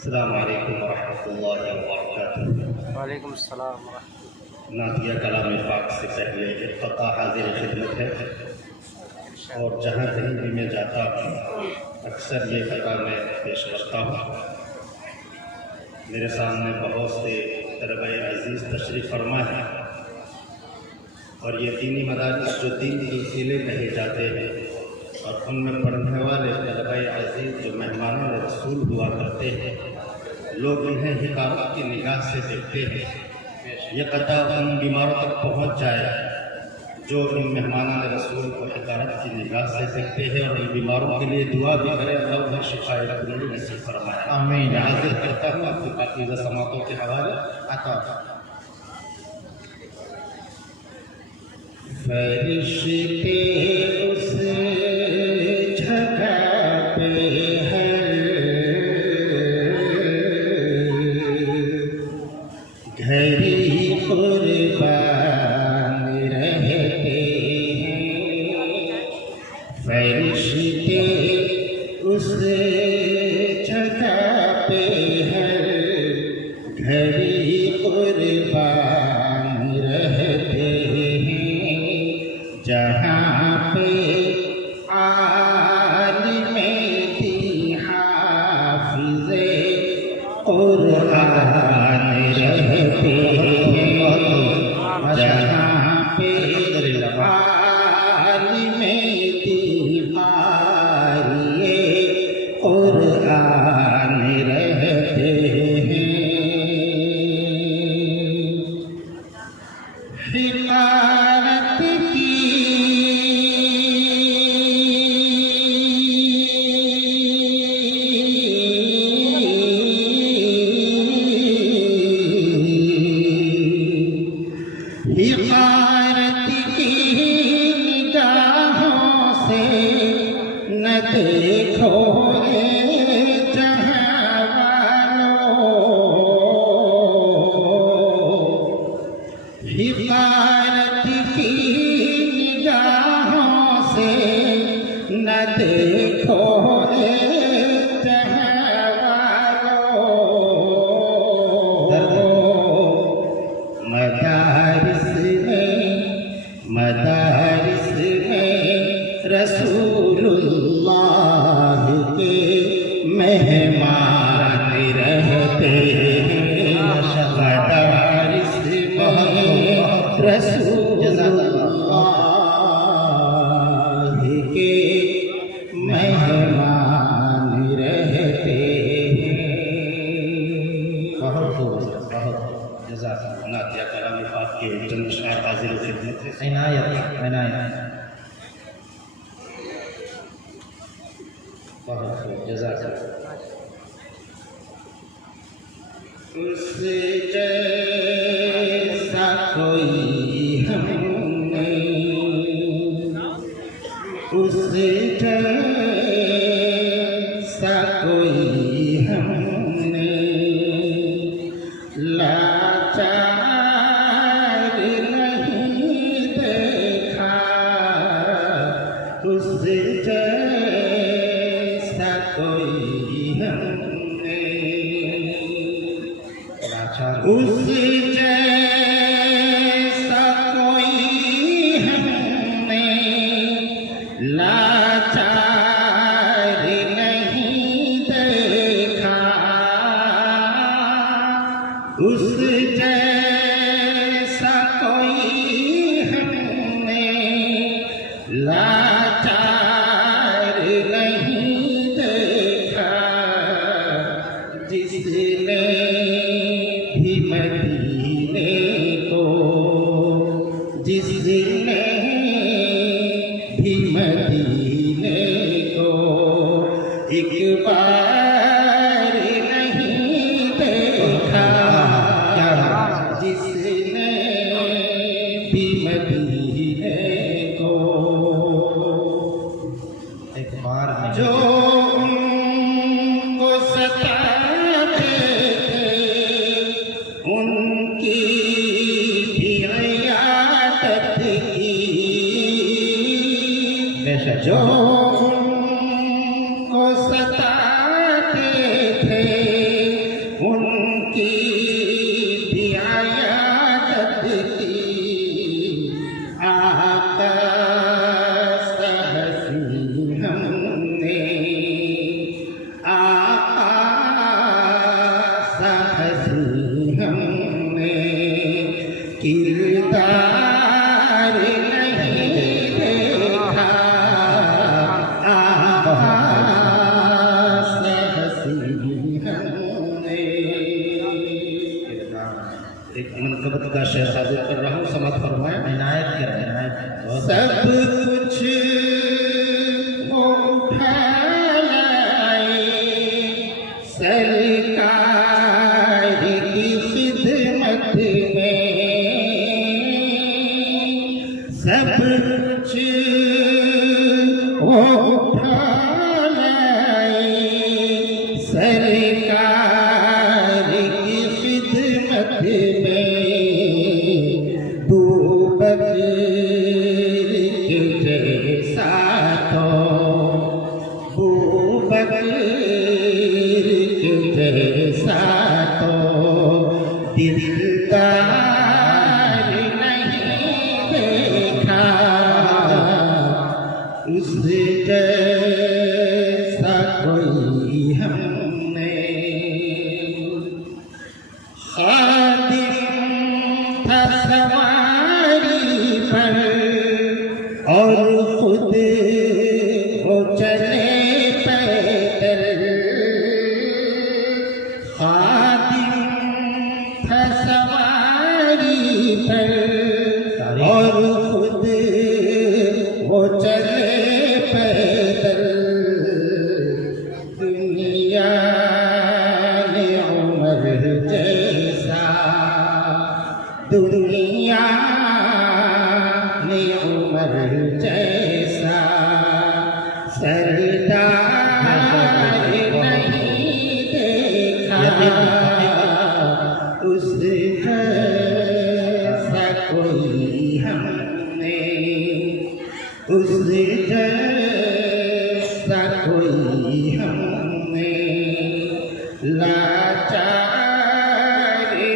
अस्सलामु अलैकुम वरहमतुल्लाहि वबरकातुहू। वालेकुम अस्सलाम वरहमतुल्लाह। नातिया कलाम पाक से पहले इत्तक़ा हाज़िर खिदमत है और जहाँ कहीं भी मैं जाता हूँ अक्सर ये पैगाम मैं पेश करता हूँ। मेरे सामने बहुत से तलबा अज़ीज़ तशरीफ़ फरमा है और ये दीनी मदारिस जो दीन के किले कहे जाते हैं और उनमें पढ़ने वाले तलबा अज़ीज़ जो मेहमानों रसूल हुआ करते हैं, लोग इन्हें हिकारत की निगाह से देखते हैं। ये कता उन बीमारों तक पहुँच जाए जो इन मेहमानान रसूल को हिकारत की निगाह से देखते हैं और इन बीमारों के लिए दुआ भी करें, अल्लाह उन्हें शिफाए कुल्ली नसीब फरमाए। आमीन। मैं हाजिर करता हूँ आपकी पाकीज़ा समातों के हवाले आता। फरिश्ते उस जगह पे हैं, घड़ी कुर्बान रहते हैं। फरिश्ते उस जगह पे हैं, घड़ी कुर्बान रहते हैं, जहाँ पे आलिमे दी हाफिज़े कुरान रहते हैं, जहाँ पे आलिमे दी कारिए कुरान रहते हैं। हिकारत की हिकारत की निगाहों से न देखो जहाँ वालों, हिकारत की निगाहों से न देखो जहाँ वालों। मदारिस में रसूलुल्लाह के मेहमान रहते हैं, मदारिस में रसूलुल्लाह के मेहमान रहते हैं। बहुत नातिया कलाम पाक के चंद शायर हाजिर खिदमत है। इनायत बहुत उस जैसा कोई हमने, उस जैसा कोई हमने लाचार नहीं देखा, उस जैसा कोई हमने, उस जैसा कोई हमने लाचार नहीं देखा, उस जैसा कोई हमने लाचार नहीं देखा, जिसने भी मदीने को, जिसने भी मदीने को एक बार नहीं देखा, जिसने भी मदीने को एक बार जो उनको सताते थे उनकी भी इयादत की, जो उनको सताते थे सब कुछ वो उठा लाए सरकार की खिदमत में, सब कुछ वो उठा लाए सरकार की खिदमत में, जैसा तो बूबकर जैसा तो दिलदार नहीं देखा, उस जैसा कोई हमने। खादिम था सवारी पर और खुद वो चले पैदल, खादिम था सवारी पर और खुद वो चले पैदल। दुनिया ने उमर जैसा, दुनिया ने उमर जैसा सरदार नहीं देखा, उस जैसा कोई हमने, उस जैसा कोई हमने। लाचार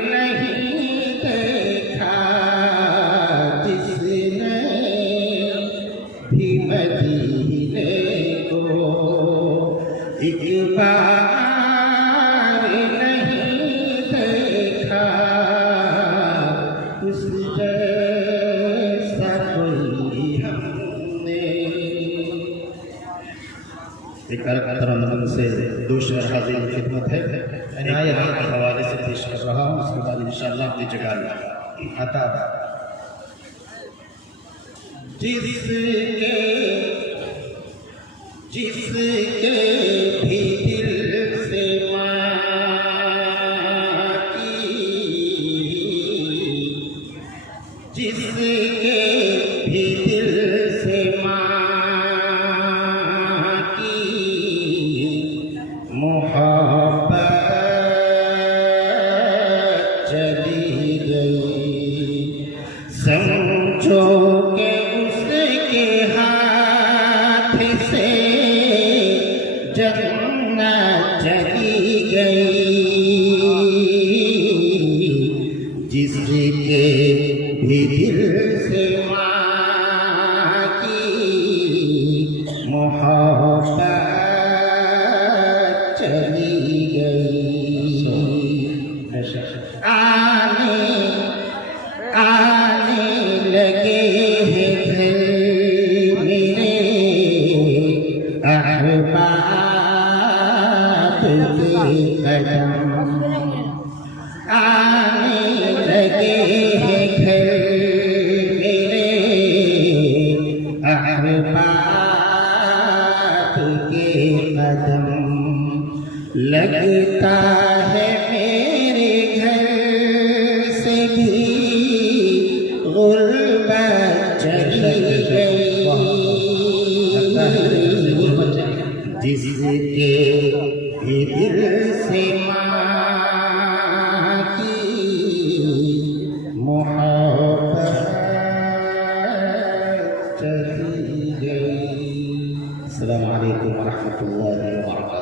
नहीं देखा जिसने भी मदीने को एक बार नहीं देखा, उस जैसा कोई हमने। एक तरह से दूसरा हाजिर खिदमत है, इनायत के हवाले से पेश कर रहा हूँ, उसके बाद इंशाअल्लाह अपनी जगह आता। जिसके भी दिल से माँ की, जिसके भी दिल से माँ की मोहब्बत चली गई, समझो के उसके हाथ से जन्नत चली गई। जिसके भी दिल से माँ की मोहब्बत चली गई। आने लगे हैं घर मेरे अहबाब के कदम, आने लगे हैं घर मेरे अहबाब के कदम। लगता है मेरे घर से भी गुर्बत चली गई। जिसके भी दिल से माँ की मोहब्बत चली गई। अस्सलामु अलैकुम व रहमतुल्लाहि व बरकातुहू।